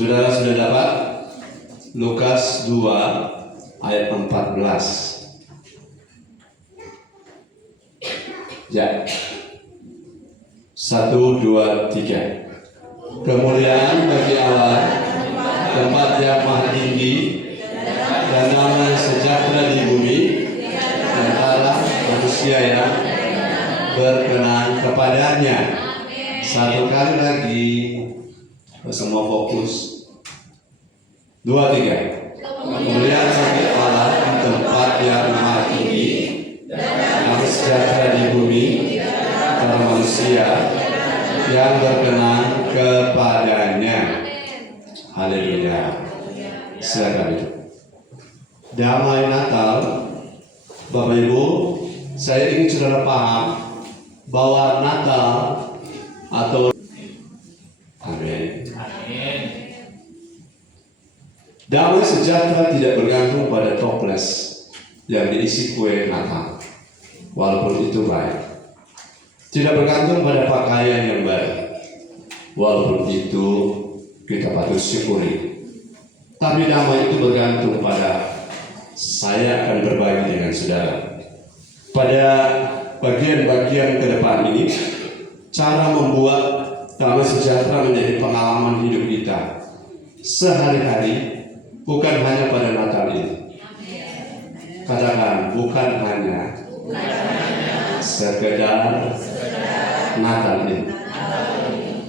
Saudara sudah dapat Lukas 2 ayat 14. Ya. 1, 2, 3. Kemuliaan bagi Allah, tempat yang maha tinggi, dan damai sejahtera di bumi antara manusia yang berkenan kepadanya. Satu kali lagi, semua fokus. 2, 3. Kemuliaan bagi Allah, tempat yang maha tinggi, damai sejahtera di bumi antara manusia yang berkenan kepadanya. Haleluya. Silakan. Damai Natal, Bapak Ibu, saya ingin saudara paham bahwa Natal atau Amin. Damai sejahtera tidak bergantung pada toples yang diisi kue Natal, walaupun itu baik. Tidak bergantung pada pakaian yang baik, walaupun itu kita patut syukuri. Tapi damai itu bergantung pada saya akan berbagi dengan saudara. Pada bagian-bagian ke depan ini, cara membuat damai sejahtera menjadi pengalaman hidup kita sehari-hari, bukan hanya pada Natal ini. Katakan, bukan hanya sekedar Natal ini.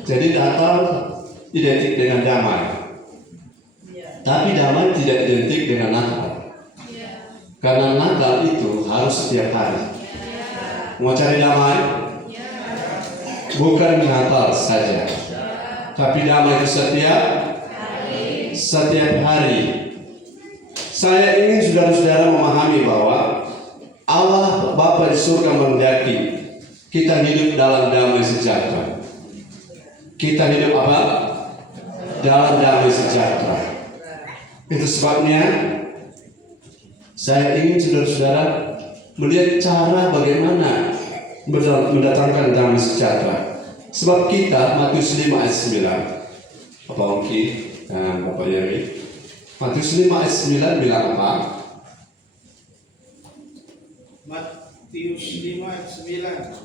Jadi Natal identik dengan damai, tapi damai tidak identik dengan Natal. Karena Natal itu harus setiap hari. Mau cari damai? Bukan Natal saja, tapi damai itu setiap hari. Saya ingin saudara-saudara memahami bahwa Allah Bapa di surga menghendaki kita hidup dalam damai sejahtera. Kita hidup apa? Dalam damai sejahtera. Itu sebabnya saya ingin saudara-saudara melihat cara bagaimana mendatangkan damai sejahtera. Sebab kita, Matius 5 ayat 9, Bapak Ongki dan Bapak Yeri, Matius 5 ayat 9 bilang apa? Matius 5 ayat 9.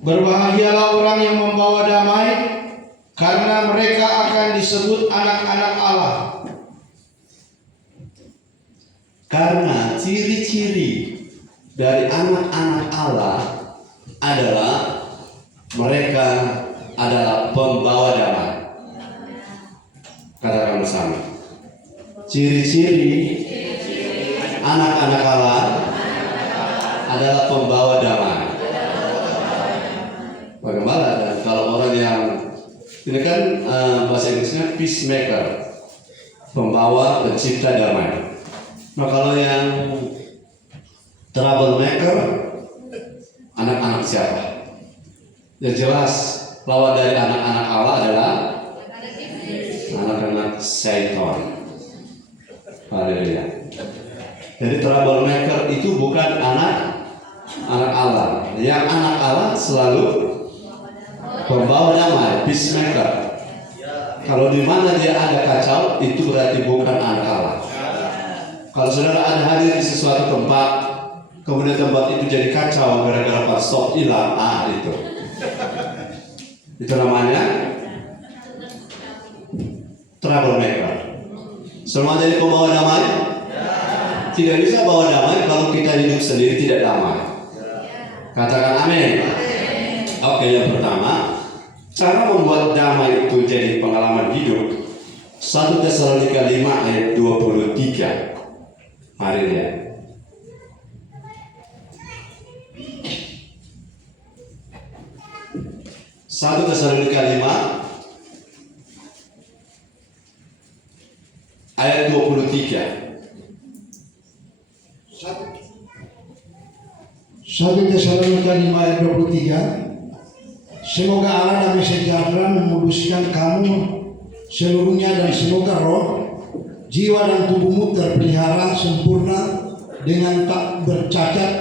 Berbahagialah orang yang membawa damai, karena mereka akan disebut anak-anak Allah. Karena ciri-ciri dari anak-anak Allah adalah mereka adalah pembawa damai. Katakan bersama. Ciri-ciri anak-anak Allah adalah pembawa damai. Bagaimana? Dan kalau orang yang ini kan bahasa Inggrisnya peacemaker, pembawa pencipta damai. Nah kalau yang troublemaker, anak-anak siapa? Ya jelas lawan dari anak-anak Allah adalah anak-anak Satan. Haleluya. Jadi troublemaker itu bukan anak Allah. Yang anak Allah selalu pembawa damai, peacemaker. Kalau di mana dia ada kacau, itu berarti bukan anak Allah. Kalau saudara ada hadir di sesuatu tempat, kemudian tempat itu jadi kacau gara-gara pas stok hilang, itu namanya troublemaker. Semua jadi pembawa damai? Tidak bisa bawa damai kalau kita hidup sendiri tidak damai. Katakan amin. Oke, yang pertama, cara membuat damai itu jadi pengalaman hidup. 1 Tesalonika 5 ayat 23. Mari lihat. 1 Tesalonika 5 ayat 23. 1 Tesalonika 5 ayat 23. Semoga Allah damai sejahtera memuduskan kamu seluruhnya, dan semoga roh, jiwa dan tubuhmu terpelihara sempurna dengan tak bercacat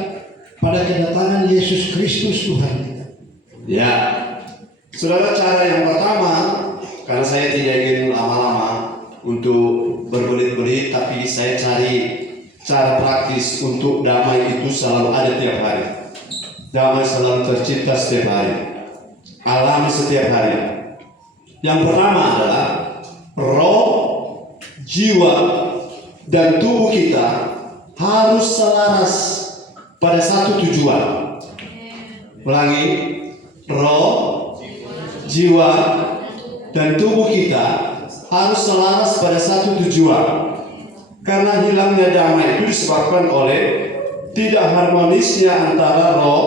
pada kedatangan Yesus Kristus Tuhan kita. Ya, saudara, cara yang pertama Karena saya tidak ingin lama-lama untuk berbelit-belit, tapi saya cari cara praktis untuk damai itu selalu ada tiap hari. Damai selalu tercipta setiap hari, alami setiap hari. Yang pertama adalah roh, jiwa, dan tubuh kita harus selaras pada satu tujuan. Ulangi, roh, jiwa, dan tubuh kita harus selaras pada satu tujuan. Karena hilangnya damai itu disebabkan oleh tidak harmonisnya antara roh,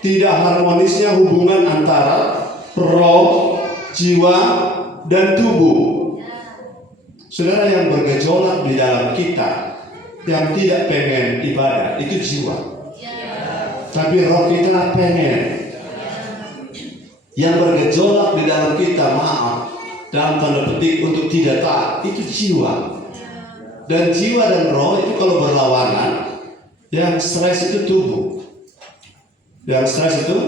tidak harmonisnya hubungan antara roh, jiwa, dan tubuh. Saudara, yang bergejolak di dalam kita, yang tidak pengen ibadah, itu jiwa. Tapi roh kita pengen. Yang bergejolak di dalam kita, maaf, dalam tanda petik untuk tidak taat, itu jiwa. Dan jiwa dan roh itu kalau berlawanan, yang stres itu tubuh. Yang stres itu,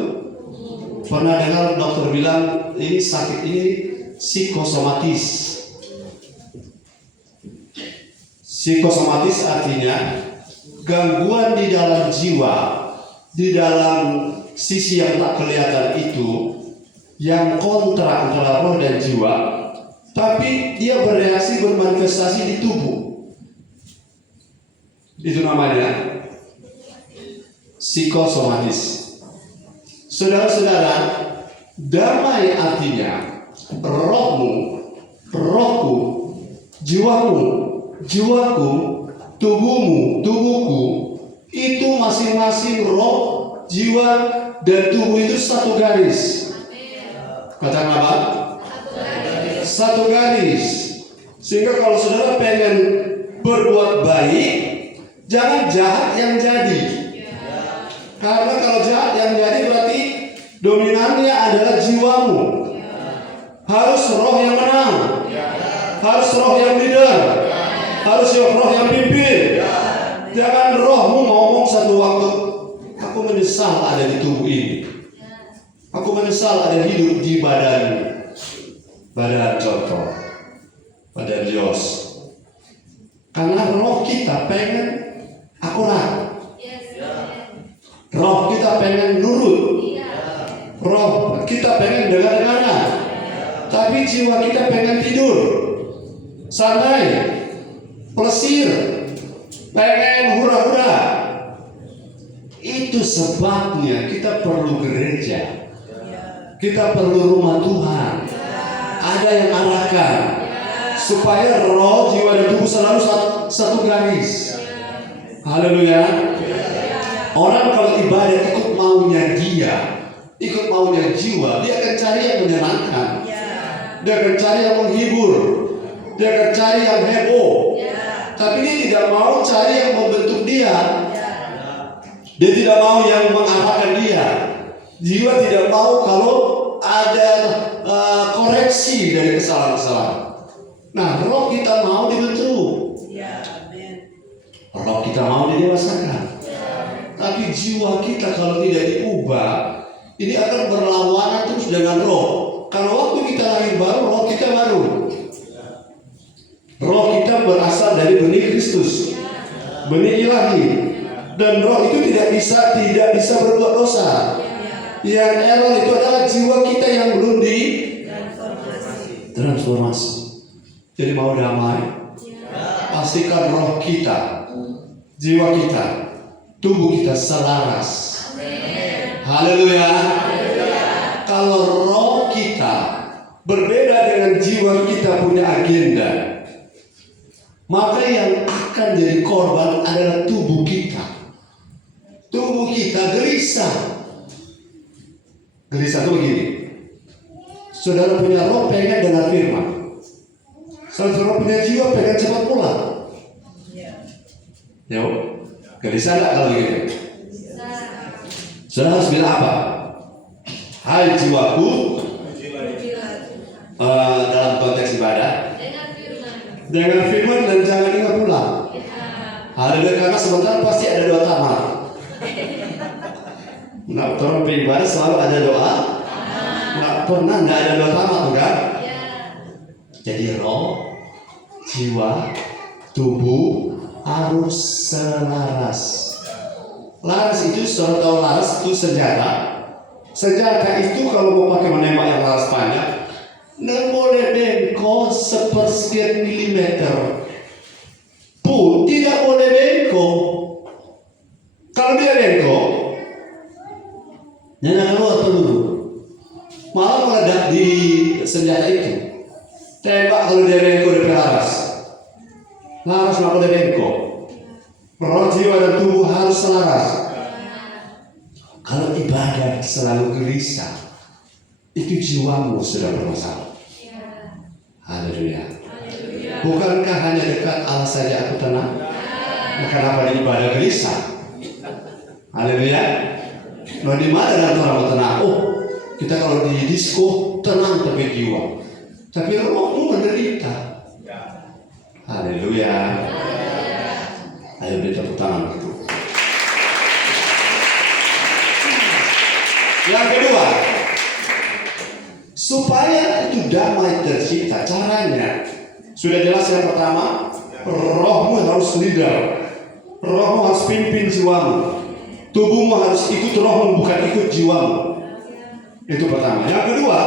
pernah dengar dokter bilang ini sakit ini psikosomatis. Psikosomatis artinya gangguan di dalam jiwa, di dalam sisi yang tak kelihatan itu, yang kontra antara roh dan jiwa, tapi dia bereaksi, bermanifestasi di tubuh. Itu namanya psikosomatis. Saudara-saudara, damai artinya rohmu, rohku, jiwamu, jiwaku, tubuhmu, tubuhku, itu masing-masing roh, jiwa, dan tubuh itu satu garis. Katakan apa? Satu garis. Sehingga kalau saudara pengen berbuat baik, jangan jahat yang jadi. Karena kalau jahat yang jadi berarti dominannya adalah jiwamu. Harus roh yang menang. Harus roh yang leader. Harus roh yang pimpin. Jangan rohmu ngomong satu waktu, aku menyesal ada di tubuh ini. Aku menyesal ada hidup di badan contoh, badan Yos. Karena roh kita pengen akurat. Roh kita pengen nurut. Roh kita pengen dengar-dengaran. Tapi jiwa kita pengen tidur, santai, plesir, pengen hura-hura. Itu sebabnya kita perlu gereja. Kita perlu rumah Tuhan. Ada yang arahkan supaya roh, jiwa, dan tubuh selalu satu garis. Haleluya. Orang kalau ibadah ikut maunya dia, ikut maunya jiwa, dia akan cari yang menyenangkan. Dia akan cari yang menghibur. Dia akan cari yang heboh. Tapi dia tidak mau cari yang membentuk dia. Dia tidak mau yang mengarahkan dia. Jiwa tidak mau kalau ada koreksi dari kesalahan-kesalahan. Nah, roh kita mau dibentuk. Roh kita mau didewasakan. Tapi jiwa kita kalau tidak diubah, ini akan berlawanan terus dengan roh. Karena waktu kita lahir baru, roh kita baru. Roh kita berasal dari benih Kristus, benih ilahi. Dan roh itu tidak bisa berbuat dosa. Yang error itu adalah jiwa kita yang belum transformasi. Jadi mau damai, pastikan roh kita, jiwa kita, tubuh kita selaras. Haleluya. Kalau roh kita berbeda dengan jiwa kita punya agenda, maka yang akan jadi korban adalah tubuh kita. Tubuh kita gelisah. Gelisah itu begini. Saudara punya roh pengen dengar firman. Saudara punya jiwa pengen cepat pulang. Ya, gelisah enggak kalau gitu? Saudara harus bilang apa? Hai jiwaku, dalam konteks ibadah, dengan firman dan jangan ingat pulang. Haleluya, karena sebentar pasti ada doa tamat. Nah, orang beribadah selalu ada doa. Nggak pernah nggak ada doa tamat, kan? Jadi roh, jiwa, tubuh harus selaras. Laras itu, saudara tahu laras itu senjata. Senjata itu kalau mau pakai menembak yang laras panjang, nggak boleh bengkok sepersekian milimeter pun tidak boleh bengkok. Kalau dia bengkok, jangan keluar peluru, malah meledak di senjata itu. Tembak kalau dia bengkok dia laras. Laras nggak boleh bengkok. Roh, jiwa dan tubuh harus selaras. Kalau ibadah selalu gelisah, itu jiwamu sudah bermasalah. Haleluya. Bukankah hanya dekat Allah saja aku tenang? Nah, kenapa di ibadah gelisah? Haleluya. Nah, di mana dalam orang tenang? Oh, kita kalau di disko tenang tapi jiwa, tapi rohmu menderita. Haleluya. Ayo beri tepuk tangan itu. Yang kedua, supaya itu damai tercipta, caranya sudah jelas. Yang pertama, rohmu harus leader, rohmu harus pimpin jiwamu, tubuhmu harus ikut rohmu bukan ikut jiwamu. Itu pertama. Yang kedua,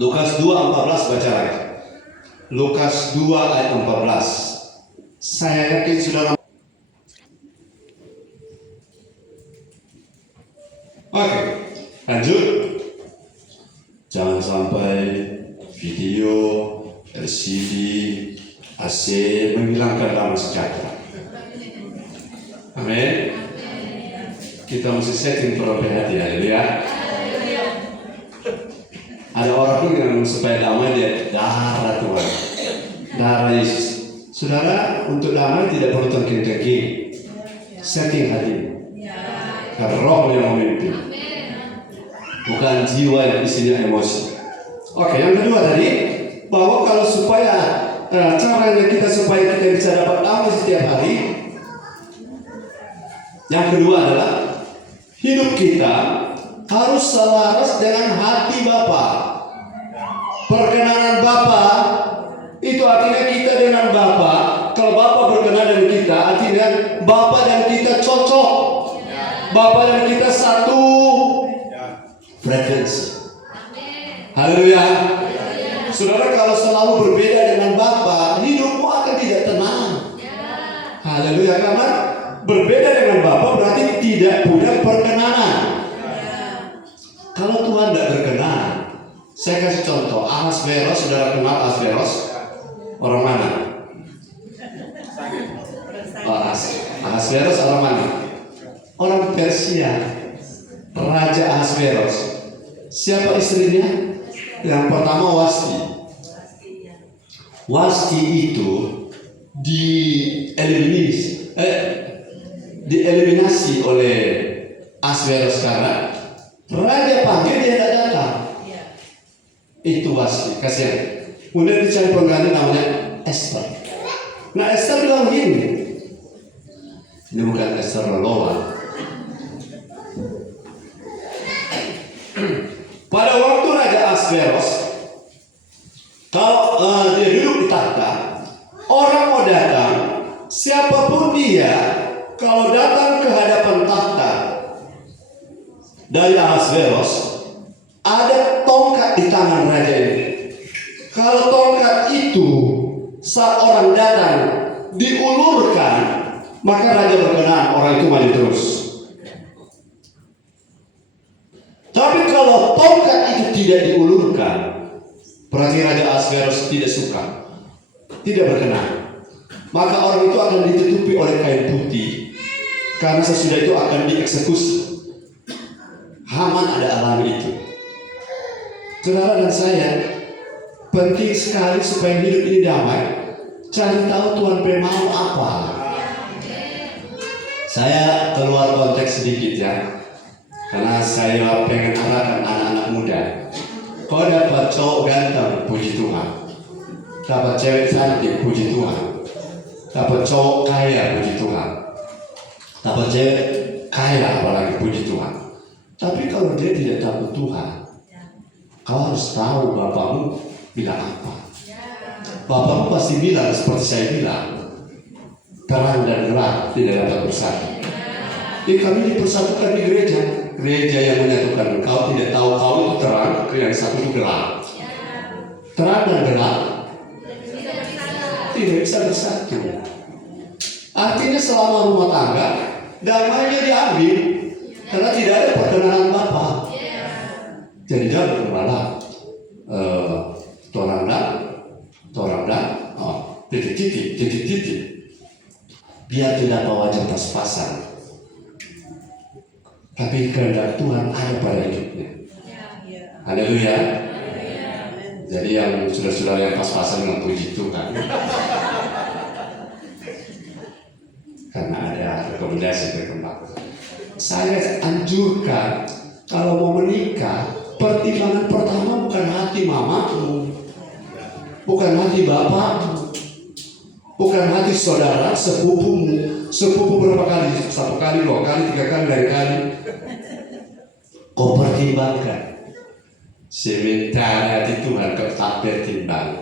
Lukas 2:14 baca lagi. Lukas 2 ayat 14. Saya yakin saudara. Oke, lanjut. Jangan sampai video, LCD, AC menghilangkan damai sejahtera. Amin. Kita mesti setting terlebih hati, ya. Ada orang pun yang supaya damai dia darah Tuhan, darah Yesus. Saudara, untuk damai tidak perlu tengking-tengking, setting hati. Karena roh yang memimpin, bukan jiwa yang isinya emosi. Oke, yang kedua tadi, bahwa kalau supaya caranya kita supaya kita bisa dapat damai setiap hari, yang kedua adalah hidup kita harus selaras dengan hati Bapa. Perkenanan Bapa itu artinya kita dengan Bapa. Kalau Bapa berkenan dengan kita, artinya Bapa dan kita cocok. Bapa dan kita satu frekuensi. Haleluya. Saudara, kalau selalu berbeda dengan Bapa, hidupmu akan tidak tenang. Haleluya. Karena berbeda dengan Bapa berarti tidak punya perkenanan. Kalau Tuhan tidak berkenan, saya kasih contoh. Ahasveros, saudara kenal Ahasveros? Orang mana? Ahasveros orang mana? Orang Persia. Raja Ahasveros. Siapa istrinya? Yang pertama Wasti. Wasti itu dieliminasi oleh Ahasveros karena raja panggil dia tidak datang. Itu Wasti, kasihan. Kemudian dicari pengganti namanya Esther. Nah, Esther bilang gini, ini bukan Esther Loloa. Pada waktu Raja Ahasveros, kalau dia duduk di takhta, orang mau datang, siapapun dia, kalau datang ke hadapan takhta dari Ahasveros, ada tongkat di tangan raja ini. Kalau tongkat itu saat orang datang diulurkan, maka raja berkenan, orang itu maju terus. Tapi kalau tongkat itu tidak diulurkan, berarti Raja Ahasveros tidak suka, tidak berkenan. Maka orang itu akan ditutupi oleh kain putih, karena sesudah itu akan dieksekusi. Haman ada alami itu. Saudara dan saya, penting sekali supaya hidup ini damai. Cari tahu Tuhan mau apa. Saya keluar konteks sedikit ya, karena saya pengen arahkan anak-anak muda. Kau dapat cowok ganteng, puji Tuhan. Dapat cewek cantik, puji Tuhan. Dapat cowok kaya, puji Tuhan. Dapat cewek kaya, apalagi puji Tuhan. Tapi kalau dia tidak takut Tuhan, kau harus tahu Bapamu bilang apa? Bapak pasti bilang seperti saya bilang, terang dan gelap tidak dapat bersatu. Jadi kami dipersatukan di gereja, gereja yang menyatukan. Kau tidak tahu kau itu terang, yang satu itu gelap. Terang dan gelap tidak bisa bersatu. Artinya selama rumah tangga damainya diambil karena tidak ada perkenanan Bapa. Jadi jangan kembali torang dan titik. Biar tidak bawa wajah pas-pasan. Tapi kehendak Tuhan ada pada hidupnya. Haleluya. Jadi yang saudara-saudara yang pas-pasan dengan puji Tuhan. Karena ada rekomendasi berkembang. Saya anjurkan kalau mau menikah, pertimbangan pertama bukan hati mamamu, bukan hati bapakmu, bukan hati saudara sepupumu. Sepupu berapa kali? 1 kali, 2 kali, 3 kali, dari kali. Kau pertimbangkan. Sementara hati Tuhan kau tak pertimbang.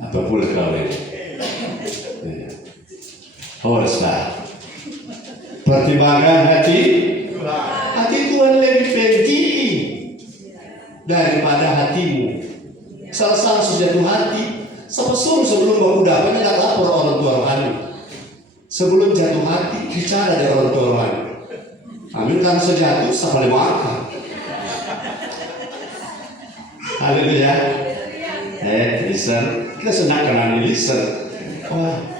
Apa pula kau ini? Haruslah pertimbangkan hati Tuhan lebih penting daripada hatimu. Salah sejatuh hati. Sebelum baru dapat tidak lapor orang tua rohani. Sebelum jatuh hati bicara dari orang tua rohani. Amin. Kan sejatuh sama makan. Haleluya. Listen. Kita senang karena listen. Wah.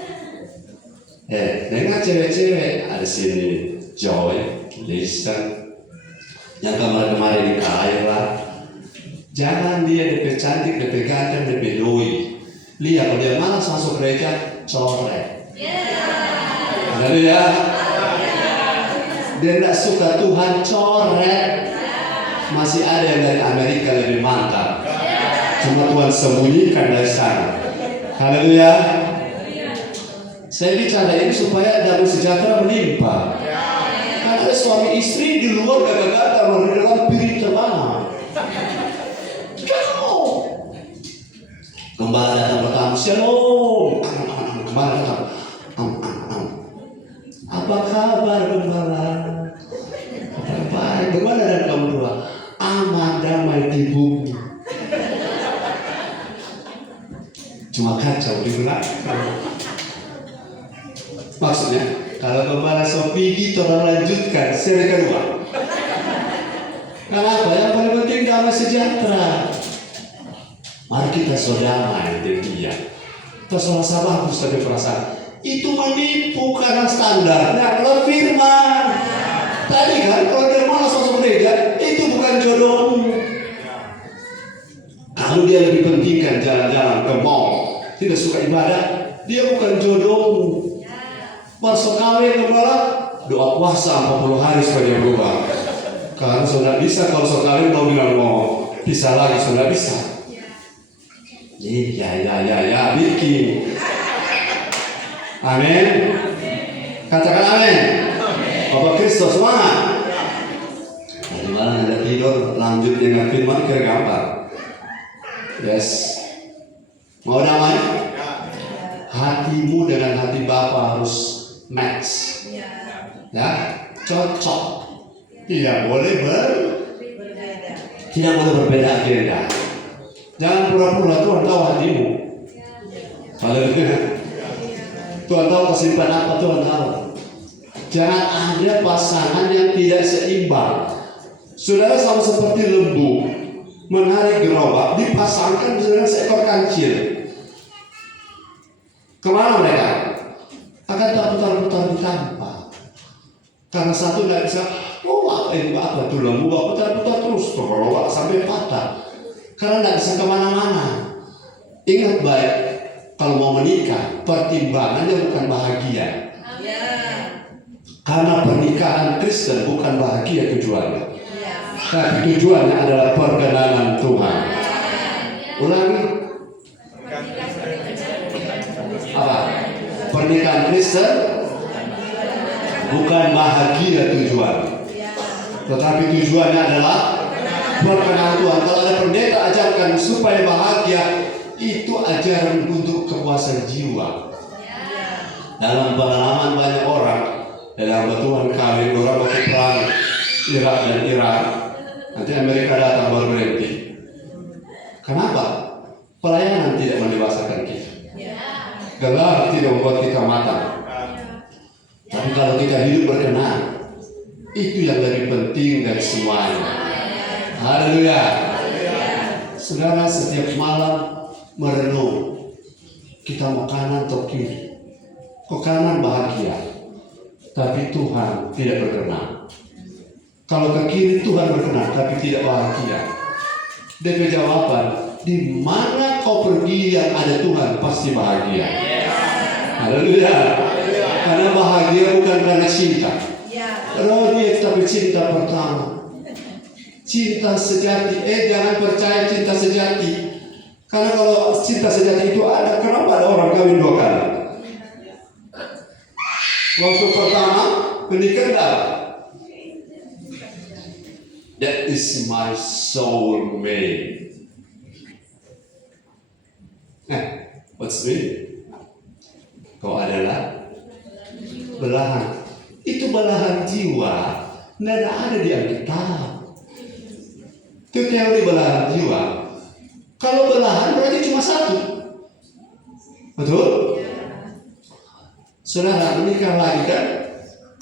Dengan cewek-cewek ada sini Joy, listen. Yang kemarin nikah lah. Jangan dia DP cantik, DP ganteng, DP doi. Lihat kalau dia malas masuk gereja, coret. Haleluya. Dia tidak suka Tuhan, coret. Masih ada yang dari Amerika lebih mantap. Cuma Tuhan sembunyikan dari sana. Haleluya. Saya bicara ini supaya damai sejahtera melimpah. Karena ada suami istri di luar gagal-gagal, di dalam piring terbang. Gembala datang pertama, shalom. Gembala datang. Apa kabar gembala? Baik, gembala dan kamu dua aman damai di bumi. Cuma kacau di belakang. Maksudnya, kalau gembala Sopigi orang lanjutkan seri kedua. Kenapa? Yang paling penting damai sejahtera. Mari kita sodamai dengan dia. Terserah bagus tapi perasaan itu menipu karena standarnya adalah firman. Tadi kan kalau dia malas masuk gereja itu bukan jodohmu. Kalau dia lebih pentingkan jalan-jalan ke mall, tidak suka ibadah, dia bukan jodohmu. Masuk kawin kepala doa puasa 40 hari supaya dia berubah. Karena sudah bisa kalau sekali mau bilang mau bisa lagi sudah bisa. Ya, bikin. Amin. Katakan amin. Bapak Kristus semangat. Dari mana ada tidur lanjut dengan firman kira gampang. Yes. Mau damai? Hatimu dengan hati Bapa harus match. Ya, cocok. Tidak boleh berbeda agenda. Jangan pura-pura Tuhan tahu hatimu. Haleluya. Tuhan tahu kesimpan apa, Tuhan tahu. Jangan ada pasangan yang tidak seimbang. Saudara sama seperti lembu menarik gerobak dipasangkan dengan seekor kancil. Kemana mereka? Akan tak putar-putar di tanpa. Karena satu tidak bisa. Apa tuh lembu putar-putar terus gerobak sampai patah. Karena tidak bisa kemana-mana. Ingat baik, kalau mau menikah, pertimbangannya bukan bahagia. Karena pernikahan Kristen bukan bahagia tujuannya. Tapi tujuannya adalah perkenanan Tuhan. Ulangi. Apa? Pernikahan Kristen bukan bahagia tujuan. Tetapi tujuannya adalah perkenanan Tuhan. Kalau ada ada pendeta ajarkan supaya bahagia, itu ajaran untuk kepuasan jiwa. Dalam pengalaman banyak orang, dalam batuan kawin, orang waktu perang Irak dan Iran, nanti Amerika datang baru berhenti. Kenapa? Pelayanan tidak mendewasakan kita. Gelar tidak membuat kita matang. Tapi kalau kita hidup berkenan, itu yang lebih penting dari semuanya. Haleluya. Saudara, setiap malam merenung, kita mau kanan atau kiri. Ke kanan bahagia, tapi Tuhan tidak berkenan. Kalau ke kiri Tuhan berkenan, tapi tidak bahagia. DP jawaban, di mana kau pergi yang ada Tuhan pasti bahagia. Haleluya. Karena bahagia bukan karena cinta. Dia tapi cinta pertama. Cinta sejati. Jangan percaya cinta sejati. Karena kalau cinta sejati itu ada, kenapa ada orang kawin 2 kali? Waktu pertama menikah enggak? That is my soulmate. What's mean? Kau adalah belahan. Itu belahan jiwa. Tidak ada di Alkitab. Itu teori belahan jiwa. Kalau belahan berarti cuma satu. Betul? Saudara menikah lagi kan?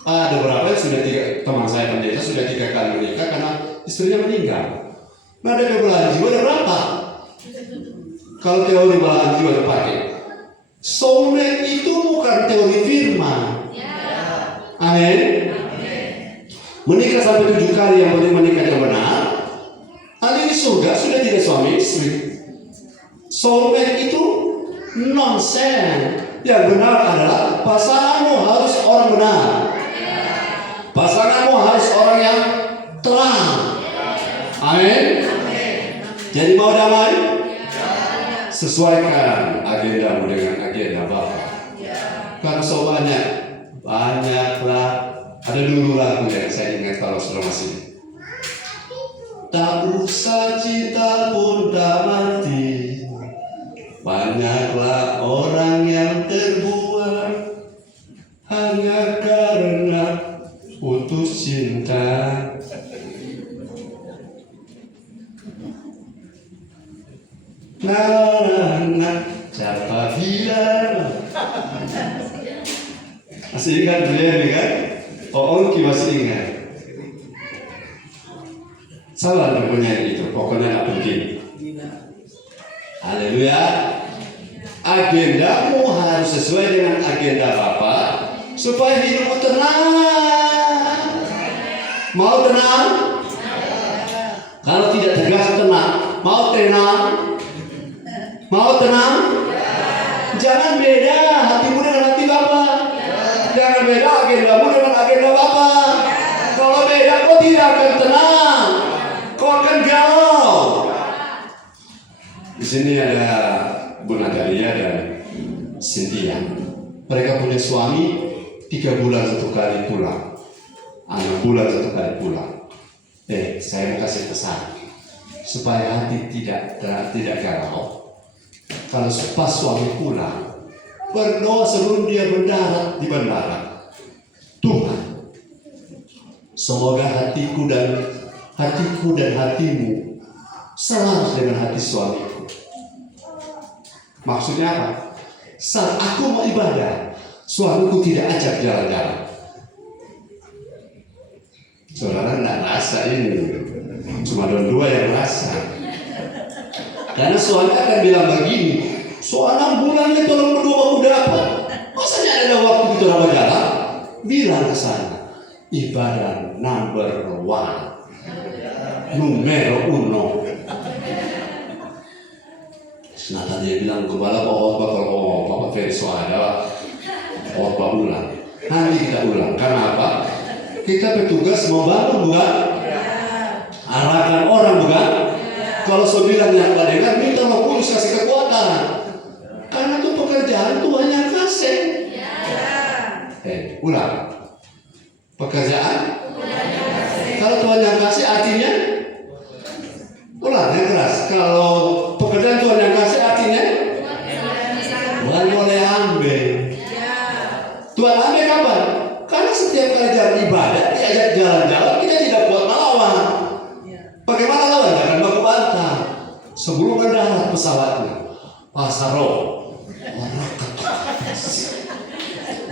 Ada berapa sudah 3, teman saya pendeta sudah 3 kali menikah karena istrinya meninggal. Nah, ada belahan jiwa ada berapa? Kalau teori belahan jiwa dipakai, soulmate itu bukan teori firman. Amin. Menikah sampai 7 kali yang penting menikah yang benar. Nanti di surga sudah tidak suami istri. Soulmate itu nonsense. Yang benar adalah pasanganmu harus orang benar. Pasanganmu harus orang yang terang. Amin. Jadi mau damai? Sesuaikan agendamu dengan agenda Bapa. Karena so banyaklah. Ada dulu lagu yang saya ingat kalau sudah masih. Tak usah cinta pun tak mati. Banyaklah orang yang terbuang hanya karena putus cinta. Siapa bilang? Masih ingat beliau kan? Ongki masih ingat. Salah namanya itu, pokoknya nggak penting. Haleluya. Agendamu harus sesuai dengan agenda Bapa supaya hidupmu tenang. Mau tenang? Kalau tidak tegas tenang. Mau tenang? Mau tenang? Jangan beda hatimu dengan hati Bapa. Jangan beda agendamu dengan agenda Bapa. Kalau beda kau tidak akan tenang. Kau akan galau. Di sini ada Bu Natalia dan Cynthia. Mereka punya suami 3 bulan 1 kali pulang, 6 bulan 1 kali pulang. Saya mau kasih pesan supaya hati tidak galau. Kalau pas suami pulang, berdoa sebelum dia mendarat di bandara. Tuhan, semoga hatiku dan hatimu selaras dengan hati suamiku. Maksudnya apa? Saat aku mau ibadah, suamiku tidak ajak jalan-jalan. Saudara tidak rasa ini, cuma dua yang rasa. Karena suami akan bilang begini, soal 6 bulan itu tolong berdua aku dapat. Masanya ada waktu kita orang jalan? Bilang ke sana, ibadah number 1, numero 1. Nah tadi dia bilang kepala kalau Bapak Ferry ada khotbah ulang. Nanti kita ulang. Karena apa? Kita petugas mau bangun bukan? Arahkan orang bukan? Kalau saya bilang yang gak dengar, minta Roh Kudus kasih kekuatan. Karena itu pekerjaan Tuhan yang kasih. Ulang. Pekerjaan? Kalau Tuhan yang kasih artinya? Ulang yang keras. kita ajak ibadah, diajak jalan-jalan, kita tidak kuat melawan. Bagaimana lawan? Jangan baku bantah. Sebelum mendarat pesawatnya, Pasaro,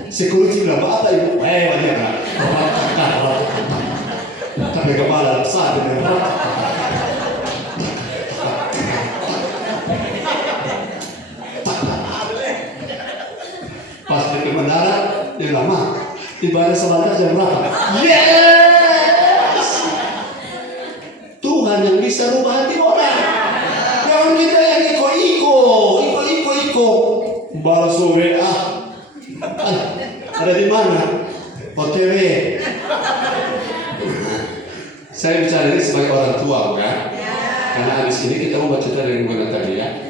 security bilang apa ibu? Banyak kan? Tapi kepala besar. Pas di mendarat, dia lama. Ibadah sholatnya jam berapa? Yes! Tuhan yang bisa rubah hati orang. Jangan kita yang iko. Balas WA. Ada di mana? OTW. Saya bicara ini sebagai orang tua, bukan? Karena habis ini kita mau baca dari Ibu Natalia.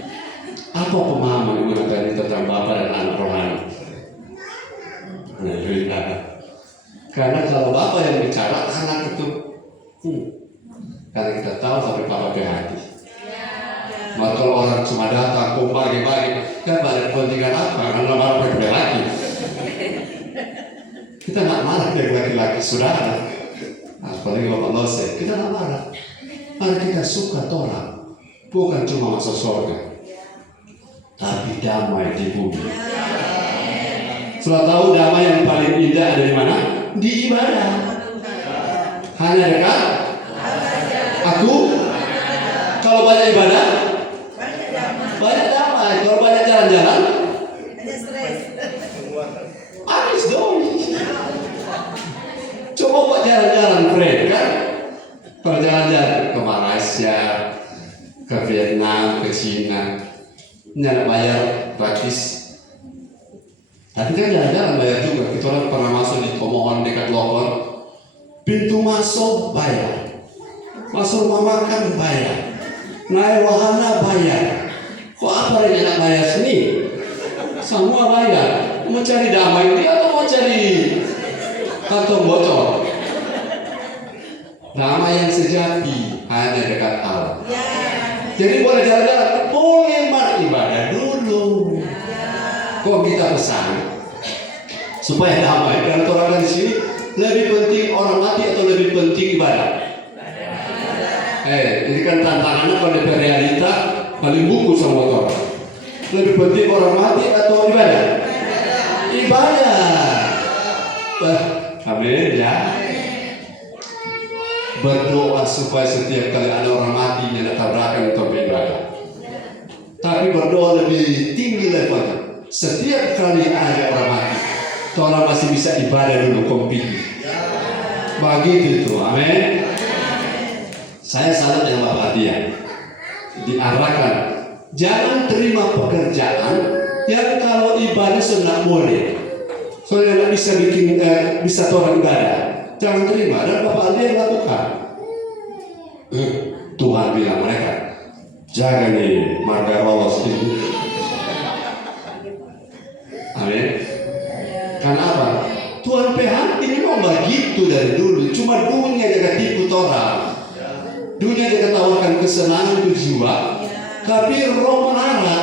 Apa pemahaman Ibu Natalia tentang Bapak dan anak rohani? Karena kalau Bapak yang bicara, anak itu karena kita tahu sampai Bapak hati. Maka kalau orang cuma datang, bagi-bagi, kan pada kepentingan apa? Karena marah laki. Kita nggak marah dari laki-laki saudara. Apalagi Bapak Lose, kita nggak marah. Mari kita suka Torah, bukan cuma masuk surga, tapi damai di bumi. Sudah tahu damai yang paling indah ada di mana? Di ibadah. Hanya dekat aku. Kalau banyak ibadah, banyak damai. Kalau banyak jalan-jalan, habis dong. Coba buat jalan-jalan, friend, kan? Kalau jalan-jalan ke Malaysia, ke Vietnam, ke Cina, nggak bayar gratis. Tapi kan jalan-jalan bayar juga. Kita orang pernah masuk di pemohon dekat Lokor, pintu masuk bayar, masuk rumah makan bayar, naik wahana bayar. Kok apa yang enak bayar sini? Semua bayar. Mau cari damai ini atau mau cari kantong bocor? Damai yang sejati hanya dekat Allah. Jadi boleh jalan-jalan, boleh beribadah dulu. Kok kita pesan supaya damai? Dan orang di sini lebih penting orang mati atau lebih penting ibadah? Ini kan tantangannya kalau di realita paling buku sama orang. Lebih penting orang mati atau ibadah? Ibadah. Amin ya. Berdoa supaya setiap kali ada orang mati yang tabrakan untuk beribadah. Tapi berdoa lebih tinggi levelnya. Setiap kali ada orang mati, orang masih bisa ibadah dulu komplit. Begitu itu, amin. Saya salut dengan Bapak dia. Diarahkan, jangan terima pekerjaan yang kalau ibadah sudah boleh. Soalnya tidak bisa bikin bisa orang ibadah. Jangan terima, dan Bapak dia lakukan. Tuhan bilang mereka, jaga nih marga lolos ini. Amin. Karena apa? Tuhan PH ini memang begitu dari dulu. Cuma dunia jaga tipu orang. Dunia jaga tawarkan kesenangan untuk jiwa, tapi roh menara.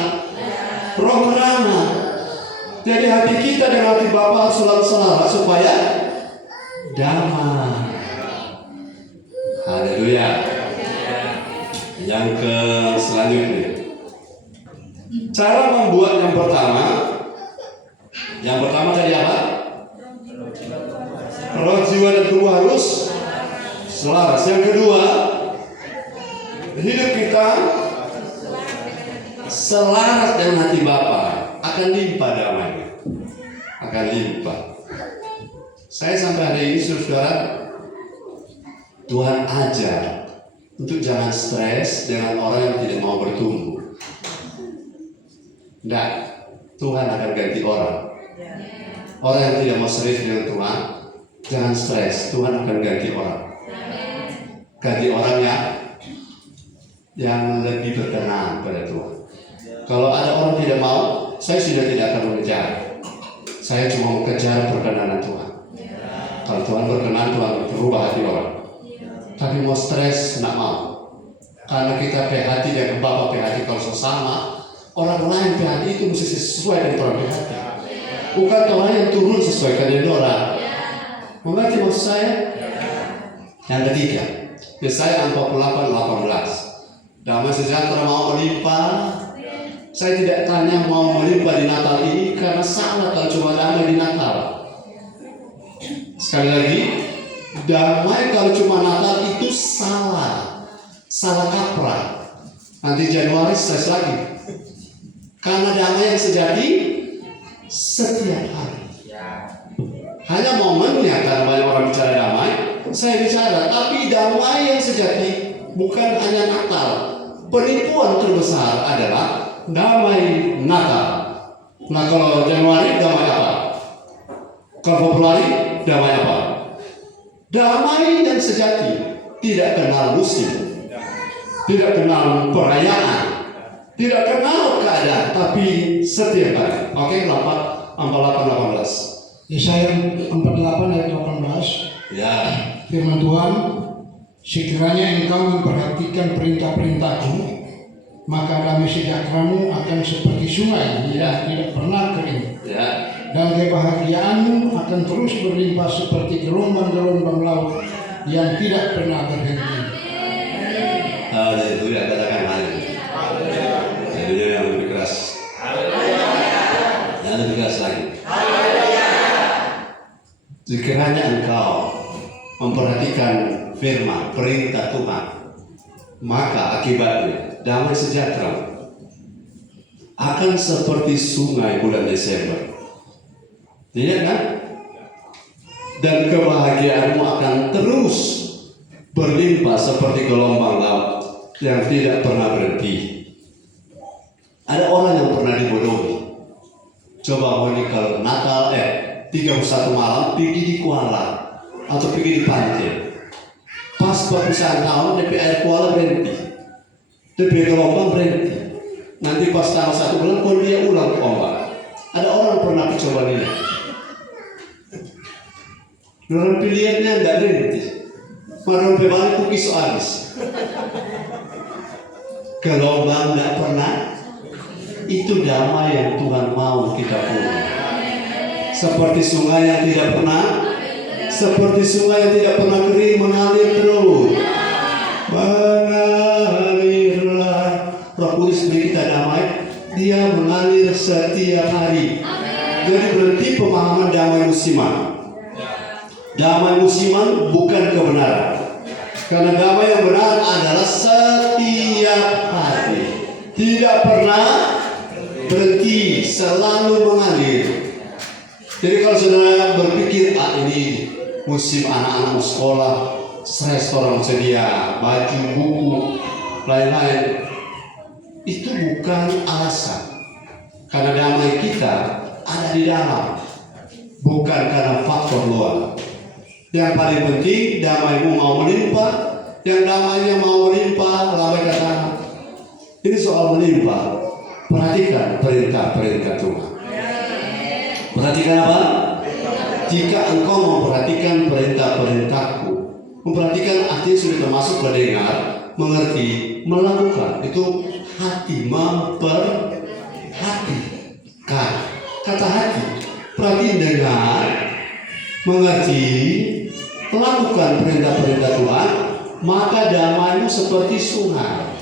Roh menara. Jadi hati kita dan hati Bapa selalu selaras supaya damai. Haleluya. Yang ke selanjutnya, cara membuat yang pertama tadi apa? Roh, jiwa dan tubuh harus selaras. Yang kedua, hidup kita selaras dengan hati Bapa, akan limpah damainya, akan limpah. Saya sampai hari ini saudara, Tuhan ajar untuk jangan stres dengan orang yang tidak mau bertumbuh. Tidak, Tuhan akan ganti orang. Orang yang tidak mau serius dengan Tuhan, jangan stres, Tuhan akan ganti orang. Ganti orang yang lebih berkenan pada Tuhan. Kalau ada orang tidak mau, saya sudah tidak akan mengejar. Saya cuma mengejar perkenanan Tuhan. Kalau Tuhan berkenan, Tuhan berubah hati orang. Tapi mau stres, tidak mau. Karena kita hati dan Bapak hati kalau sesama, orang lain hati itu mesti sesuai dengan orang hati. Bukan Tuhan yang turun sesuai dengan orang. Mengerti maksud saya? Yang ketiga, Yesaya 48:18. Damai sejahtera mau melimpah. Saya tidak tanya mau melimpah di Natal ini karena salah kalau cuma damai di Natal. Sekali lagi, damai kalau cuma Natal itu salah kaprah. Nanti Januari stres lagi. Karena damai yang sejati setiap hari. Hanya momennya karena banyak orang bicara damai, saya bicara. Tapi damai yang sejati bukan hanya Natal. Penipuan terbesar adalah damai Natal. Nah, kalau Januari damai apa? Kalau Februari damai apa? Damai yang sejati tidak kenal musim, tidak kenal perayaan, tidak kenal keadaan, tapi setiap hari. Oke, 48:18. Yesaya 48 ayat 18. Ya. Firman Tuhan, sekiranya engkau memperhatikan perintah-perintahku, maka damai sejahteramu akan seperti sungai yang tidak pernah kering. Ya. Dan kebahagiaanmu akan terus berlimpah seperti gelombang-gelombang laut yang tidak pernah berhenti. Haleluya, katakan haleluya. Haleluya yang lebih keras. Yang lebih keras lagi. Sekiranya engkau memperhatikan firman, perintah Tuhan, maka akibatnya damai sejahtera akan seperti sungai bulan Desember. Tidak kan? Dan kebahagiaanmu akan terus berlimpah seperti gelombang laut yang tidak pernah berhenti. Ada orang yang pernah dibodohi. Coba ini kalau Natal 31 malam pergi di Kuala atau pergi di pantai. Pas perpisahan tahun DP air Kuala berhenti, DP gelombang berhenti. Nanti pas tanggal 1 bulan pun dia ulang ke ombak. Ada orang pernah coba ini. Orang pilihannya nggak berhenti. Orang balik kukis habis. Gelombang nggak pernah. Itu damai yang Tuhan mau kita punya. Seperti sungai yang tidak pernah, seperti sungai yang tidak pernah kering, mengalir terus. Mengalirlah. Roh Kudus beri kita damai. Dia mengalir setiap hari. Jadi berarti pemahaman damai musiman. Damai musiman bukan kebenaran. Karena damai yang benar adalah setiap hari. Tidak pernah berhenti, selalu mengalir. Jadi kalau saudara berpikir, ini musim anak-anak mau sekolah, restoran sedia, baju, buku, lain-lain, itu bukan alasan. Karena damai kita ada di dalam, bukan karena faktor luar. Yang paling penting, damaimu mau melimpah. Yang damainya mau melimpah, lambai kata. Ini soal melimpah. Perhatikan perintah-perintah Tuhan. Perhatikan apa? Jika engkau memperhatikan perintah-perintahku, memperhatikan artinya sudah termasuk mendengar, mengerti, melakukan. Itu hati, memperhatikan. Kata hati, perhatian, dengar, mengerti, melakukan perintah-perintah Tuhan, maka damaimu seperti sungai.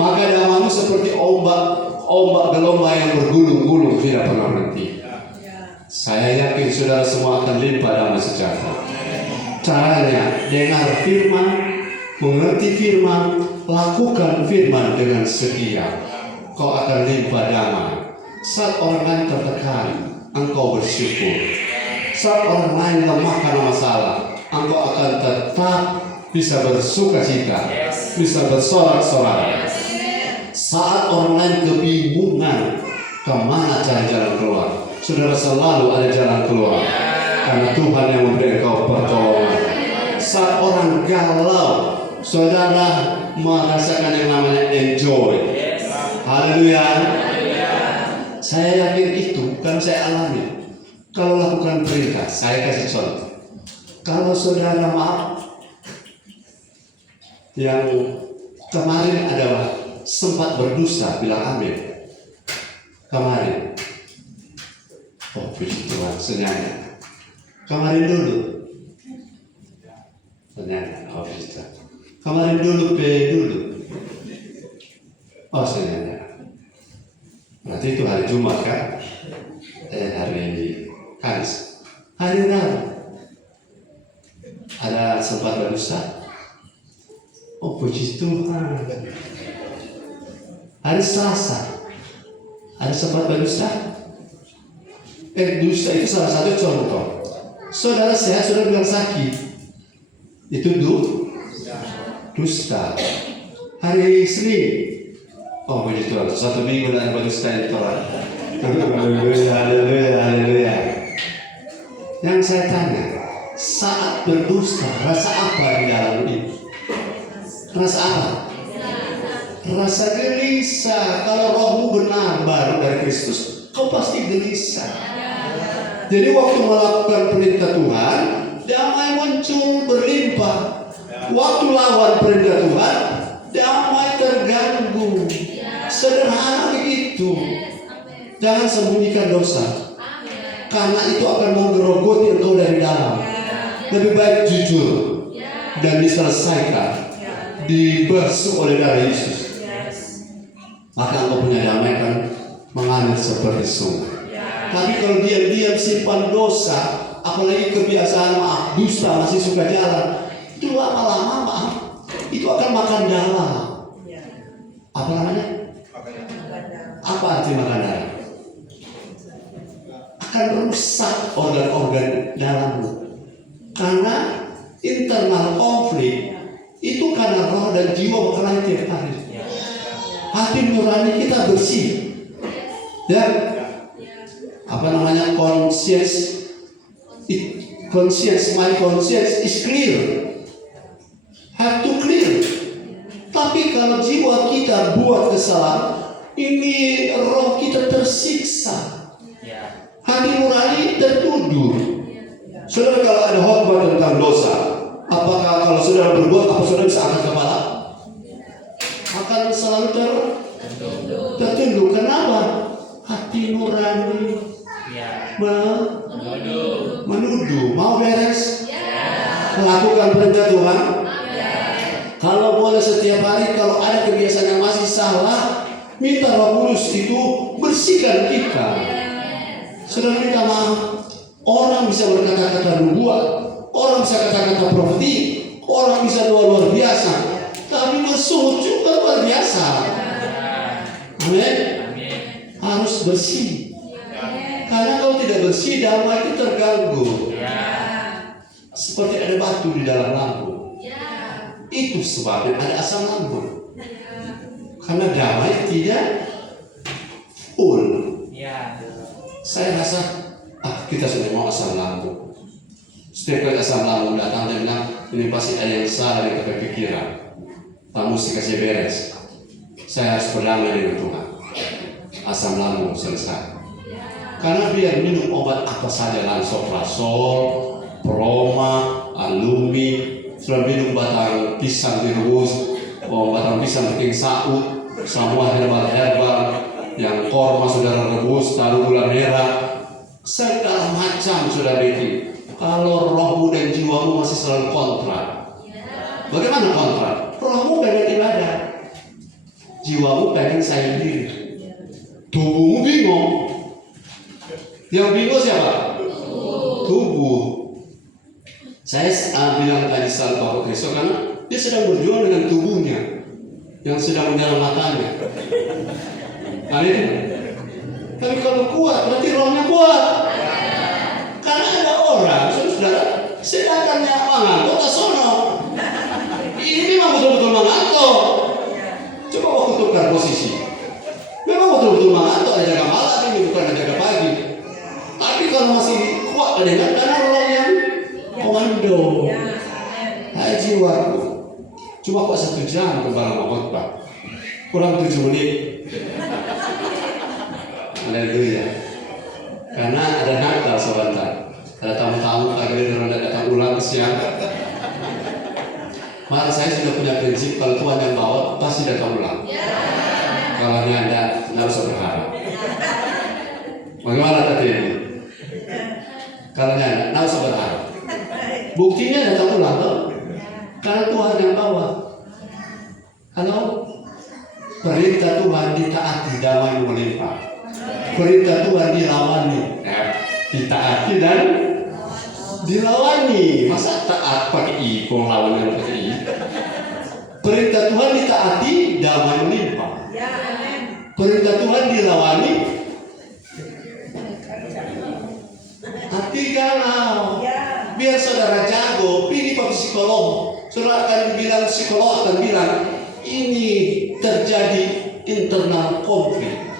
Maka damaimu seperti ombak gelombang yang bergulung-gulung tidak pernah berhenti. Saya yakin saudara semua akan limpah damai sejahtera. Caranya dengar firman, mengerti firman, lakukan firman dengan setia. Kau akan limpah damai. Saat orang lain tertekan, engkau bersyukur. Saat orang lain lemah karena masalah, engkau akan tetap bisa bersuka cita, bisa bersorak-sorai. Saat orang lain kebingungan kemana cari jalan keluar, saudara selalu ada jalan keluar. Karena Tuhan yang memberi engkau pertolongan. Saat orang galau, saudara merasakan yang namanya enjoy. Haleluya. Saya yakin itu karena saya alami. Kalau lakukan perintah, saya kasih contoh. Kalau saudara maaf, yang kemarin adalah sempat berdusta, bilang amin. Kemarin, oh puji Tuhan, senyanya. Kemarin dulu. Ternyata, oh bisa. Kemarin dulu dulu. Oh ternyata. Berarti itu hari Jumat kan? Hari Kamis. Hari Rabu. Ada sempat berdusta. Oh puji Tuhan. Hari Selasa. Ada sempat berdusta. Dusta itu salah satu contoh. Saudara sehat, saudara bilang sakit. Itu dusta. Hari Senin. Oh puji Tuhan. Satu minggu dan berdusta itu orang. Haleluya. Yang saya tanya, saat berdusta rasa apa di dalam ini? Rasa apa? Rasa gelisah. Kalau rohmu benar baru dari Kristus, kau pasti gelisah. Jadi waktu melakukan perintah Tuhan, damai muncul berlimpah. Waktu lawan perintah Tuhan, damai terganggu. Sederhana begitu. Jangan sembunyikan dosa, karena itu akan menggerogoti engkau dari dalam. Lebih baik jujur dan diselesaikan, dibasuh oleh darah Yesus. Maka engkau punya damai kan mengalir seperti sungai. Tapi kalau diam-diam simpan dosa, apalagi kebiasaan maaf, dusta, masih suka jalan, itu lama-lama itu akan makan dalam. Apa namanya? Apa arti makan dalam? Akan rusak organ-organ dalammu. Karena internal konflik itu karena roh dan jiwa berkelahi tiap hari. Hati nurani kita bersih. Ya. Apa namanya? Conscience, my conscience is clear. Have to clear. Tapi kalau jiwa kita buat kesalahan, ini roh kita tersiksa. Hati nurani tertuduh. Saudara, kalau ada khotbah tentang dosa, apakah kalau saudara berbuat apa saudara bisa angkat kepala? Akan selalu tertunduk. Kenapa? Hati nurani menuduh. Mau beres? Melakukan perintah Tuhan. Kalau boleh setiap hari, kalau ada kebiasaan yang masih salah, minta Roh Kudus itu bersihkan kita. Saudara minta maaf. Orang bisa berkata-kata nubuat, orang bisa kata-kata profeti, orang bisa luar biasa, tapi musuh juga luar biasa. Amin. Harus bersih. Karena kalau tidak bersih, damai itu terganggu. Seperti ada batu di dalam lambung. Itu sebabnya ada asam lambung. Karena damai tidak full. Saya rasa kita sudah mau asam lambung. Setiap kali asam lambung datang, dia bilang ini pasti ada yang salah dengan kepikiran. Tak mesti kasih beres. Saya harus berdamai dengan Tuhan. Asam lambung selesai. Karena biar minum obat apa saja, lansoprazol, Proma, Alumi, sudah minum batang pisang direbus, batang pisang bikin saut, semua herbal yang korma sudah rebus, taruh gula merah. Segala macam sudah bikin. Kalau rohmu dan jiwamu masih selalu kontra. Bagaimana kontra? Rohmu pengen ibadah, jiwamu pengen sayang diri, tubuhmu bingung. Yang bingung siapa? Tubuh. Saya bilang tadi saat Bapak Kristus karena dia sedang berjuang dengan tubuhnya yang sedang menyelamatkannya. Amin. Tapi kalau kuat, berarti rohnya kuat. Karena ada orang, saudara, sedangkan yang mengantuk tak sono. Ini memang betul-betul mengantuk. Coba waktu tukar posisi. Memang betul-betul mengantuk, ada jaga malam ini bukan ada jaga pagi. Tapi kalau masih kuat dengan karena roh yang komando. Hai jiwaku. Cuma kok 1 jam kembali khotbah. Kurang 7 menit. Haleluya. Karena ada Natal sebentar. Ada tamu-tamu akhirnya orang datang ulang siang. Maka saya sudah punya prinsip kalau Tuhan yang bawa pasti datang ulang. Kalau Anda nggak usah berharap. Bagaimana tadi ini? Kalau nggak usah berharap. Buktinya datang ulang tuh. Karena Tuhan yang bawa. Kalau perintah Tuhan ditaati, damai melimpah. Perintah Tuhan dilawani, ditaati dan dilawani. Masa taat pakai i, kong lawannya pakai i. Perintah Tuhan ditaati, damai melimpah. Perintah Tuhan dilawani, hati galau. Biar saudara jago, pilih pak psikolog. Saudara akan bilang, psikolog akan bilang, ini terjadi internal konflik.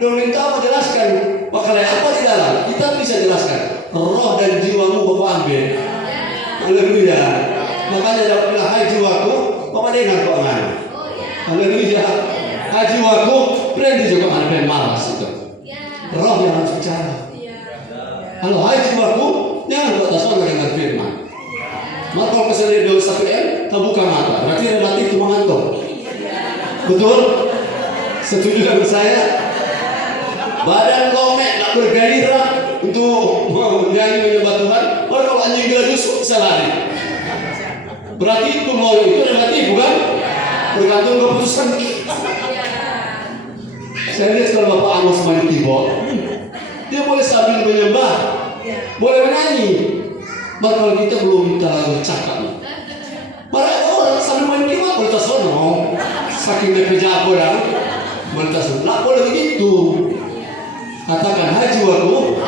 Dan minta menjelaskan bakal apa di dalam. Kita bisa jelaskan. Roh dan jiwamu Bapak ambil. Haleluya. Makanya dapat bilang, hai jiwaku, Bapak dengar kok mana. Haleluya. Hai jiwaku, berhenti juga ada malas itu. Roh yang harus bicara. Halo, hai jiwaku, jangan kau tersono dengan firman. Maka kalau keselip dosa PM, terbuka mata. Berarti relatif itu mengantuk. Betul? Setuju dengan saya? Badan lomek, tak bergairah untuk menyanyi menyembah Tuhan. Baru kalau anjing geladus bisa lari. Berarti itu mau itu relatif bukan? Bergantung keputusan. Saya lihat kalau Bapak Amos main keyboard, dia boleh sambil menyembah, boleh menyanyi. Maka kalau kita belum terlalu cakap, para orang sambil main keyboard boleh tersono, saking bekerja orang, boleh tersono. Tak boleh begitu. Katakan, hai jiwaku,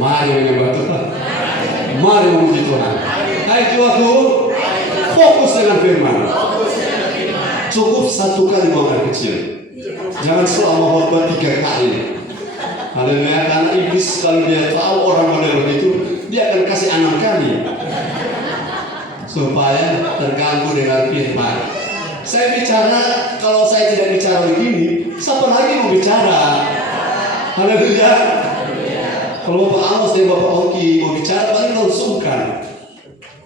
mari menyembah Tuhan, mari memuji Tuhan. Hai jiwaku, fokus dengan firman. Cukup satu kali buang air kecil. Jangan selama khotbah 3 kali. Haleluya, karena iblis kalau dia tahu orang model begitu, dia akan kasih 6 kali supaya terganggu dengan firman. Saya bicara, kalau saya tidak bicara begini, siapa lagi mau bicara? Haleluya. Kalau Bapak Amos dan Bapak Ongki mau bicara, paling langsungkan.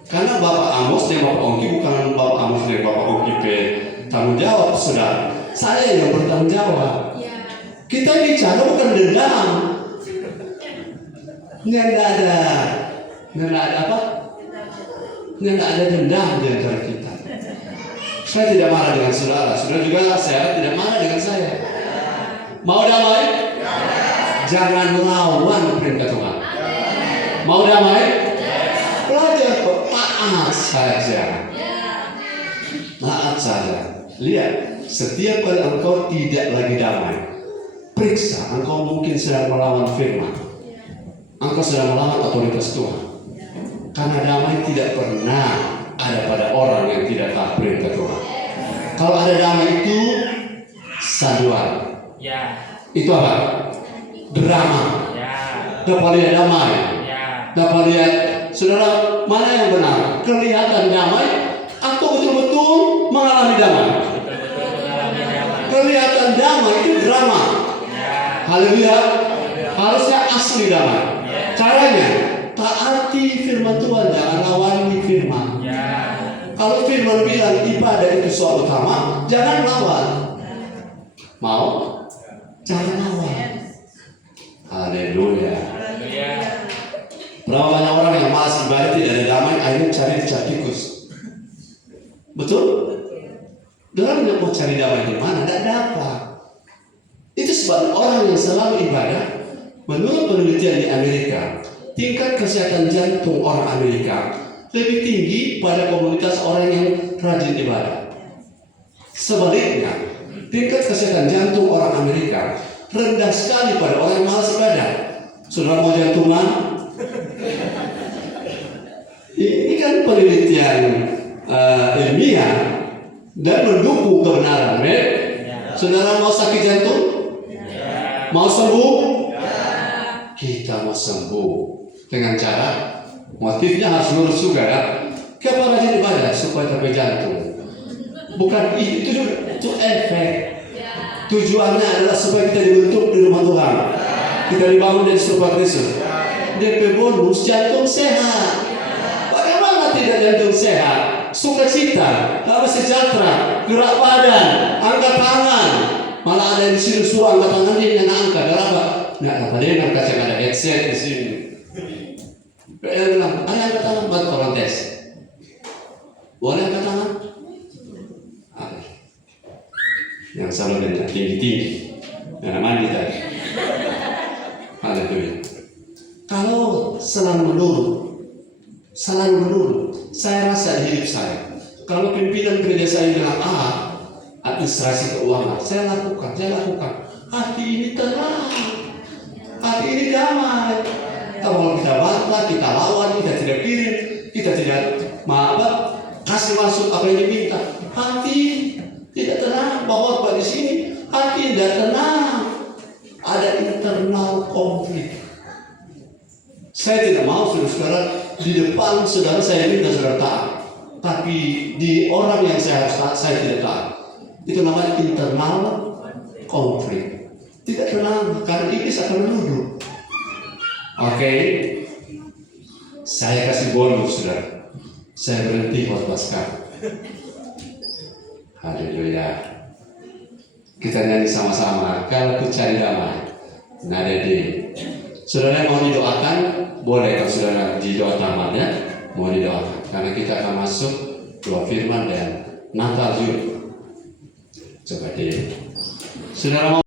Karena Bapak Amos dan Bapak Ongki bukan Bapak Amos dan Bapak Ongki tanggung jawab, saudara. Saya yang bertanggung jawab. Kita bicara bukan dendam. Nggak ada apa? Nggak ada dendam di antara kita. Saya tidak marah dengan saudara. Saudara juga saya tidak marah dengan saya. Mau damai? Jangan lawan perintah Tuhan. Mau damai? Belajar kok, taat saja. Taat saja. Lihat, setiap kali engkau tidak lagi damai, periksa, engkau mungkin sedang melawan firman. Engkau sedang melawan otoritas Tuhan. Karena damai tidak pernah ada pada orang yang tidak taat perintah Tuhan. Kalau ada damai itu sandiwara. Itu apa? Drama. Dapat lihat damai. Dapat lihat, saudara, mana yang benar? Kelihatan damai atau betul-betul mengalami damai? Kelihatan damai itu drama. Haleluya. Harusnya asli damai. Caranya taati firman Tuhan, jangan lawani firman. Kalau firman bilang ibadah itu soal utama, jangan lawan. Mau? Jangan lawan. Haleluya. Berapa banyak orang yang malas ibadah tidak ada damai, akhirnya cari dicap tikus. Betul? Orang yang mau cari damai di mana? Tidak dapat. Itu sebab orang yang selalu ibadah, menurut penelitian di Amerika, tingkat kesehatan jantung orang Amerika lebih tinggi pada komunitas orang yang rajin ibadah. Sebaliknya, tingkat kesehatan jantung orang Amerika rendah sekali pada orang yang malas ibadah. Saudara mau jantungan? Ini kan penelitian ilmiah dan mendukung kebenaran. Saudara mau sakit jantung? Mau sembuh? Kita mau sembuh dengan cara motifnya harus lurus juga ya. Kenapa rajin ibadah? Supaya terbaik jantung. Bukan itu efek. Tujuannya adalah supaya kita dibentuk di rumah Tuhan. Kita dibangun dari serupa Kristus. DP bonus jantung sehat. Bagaimana tidak jantung sehat? Sukacita, damai sejahtera, gerak badan, angkat tangan. Malah ada yang disuruh angkat tangan dia yang angkat. Kenapa? Nggak dapat dengar, kasih ada headset di sini. selalu dengan tinggi-tinggi. Karena mandi tadi. Haleluya. Kalau selalu menurut, saya rasa di hidup saya. Kalau pimpinan gereja saya bilang administrasi keuangan, saya lakukan. Hati ini tenang, hati ini damai. Kalau kita bantah, kita lawan, kita tidak kirim, kita tidak kasih masuk apa yang diminta. Hati tidak tenang. Bahwa di sini hati tidak tenang. Ada internal konflik. Saya tidak mau saudara di depan saudara saya minta saudara taat, tapi di orang yang saya harus taat saya tidak taat. Itu namanya internal konflik. Tidak tenang karena iblis akan menuduh. Oke, saya kasih bonus saudara. Saya berhenti khotbah sekarang. Haleluya. Kita nyanyi sama-sama. Kalau ku cari damai, nada D. Saudara mau didoakan, boleh kalau saudara di doa tamatnya mau didoakan. Karena kita akan masuk doa firman dan Natal juga. Coba deh. Saudara mau